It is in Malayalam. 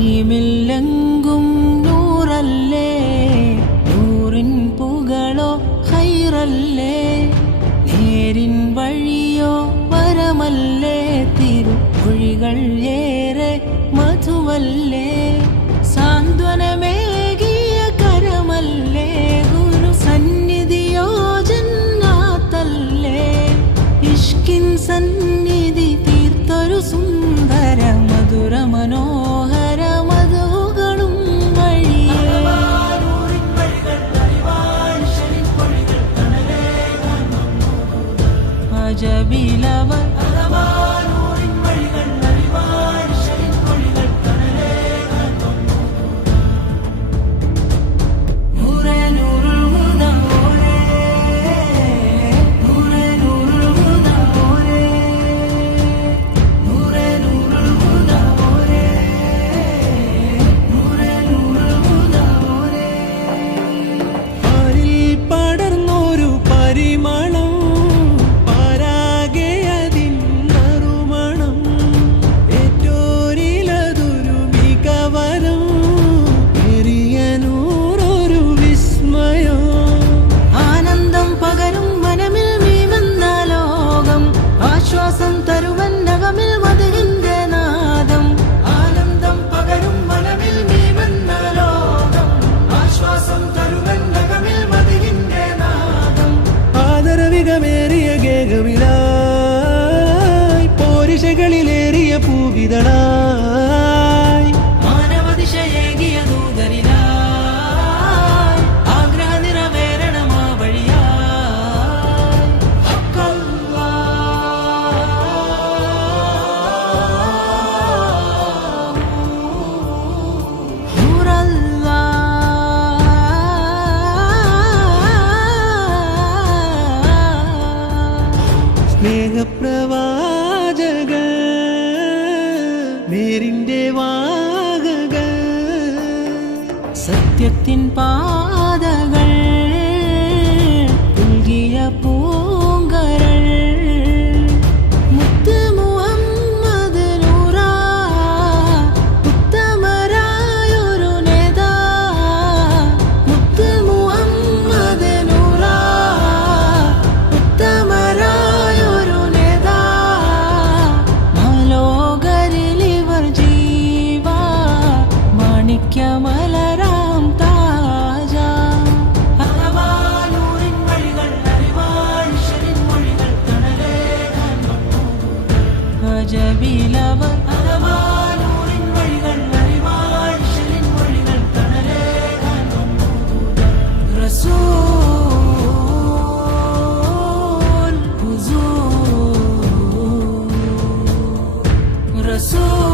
നീമില്ലെങ്കും നൂറല്ലേ, നൂറിൻ പുകളോ ഖൈറല്ലേ, നേരിൻ വഴിയോ വരമല്ലേ, തിരുമൊഴികൾ ഏറെ മധുവല്ലേ, സാന്ത്വനമേകിയ കരമല്ലേ, ഗുരു സന്നിധിയോ ജന്നാത്തല്ലേ, ഇഷ്കിൻ സന്നിധി തീർത്തൊരു സുന്ദര മധുര മനോഹര മധുകളും വഴിയേ. അജബിലവർ പോരിശകളിലേറിയ പൂവിതളായി മാനവദിശയേകിയ ദൂതരിലായി ആഗ്രഹ നിറവേരണമാ വഴിയായി. സ്നേഹപ്രവാചകൾ നേരിന്റെ വാകകൾ, സത്യത്തിൻ പാതകൾ പുൽകിയ പൂങ്കരൾ, മുത്ത് മുഹമ്മദ് നൂറ ഉത്തമരായൊരു നേതാ, മുത്ത് മുഹമ്മദ് നൂറ ഉത്തമരായൊരു നേതാ, മാലോകരിലിവർ ജീവ മാണിക്യമലരാം താജ. അറവാനൂറിൻ വഴികൾ അറിവാൻ ഈശ്വരിൻ മൊഴികൾ തണലേകാൻ അജബിലവർ അറവാനൂറിൻ വഴികൾ അറിവാൻ ഈശ്വരിൻ മൊഴികൾ തണലേകാൻ റസൂൽ ഹുസൂർ റസൂൽ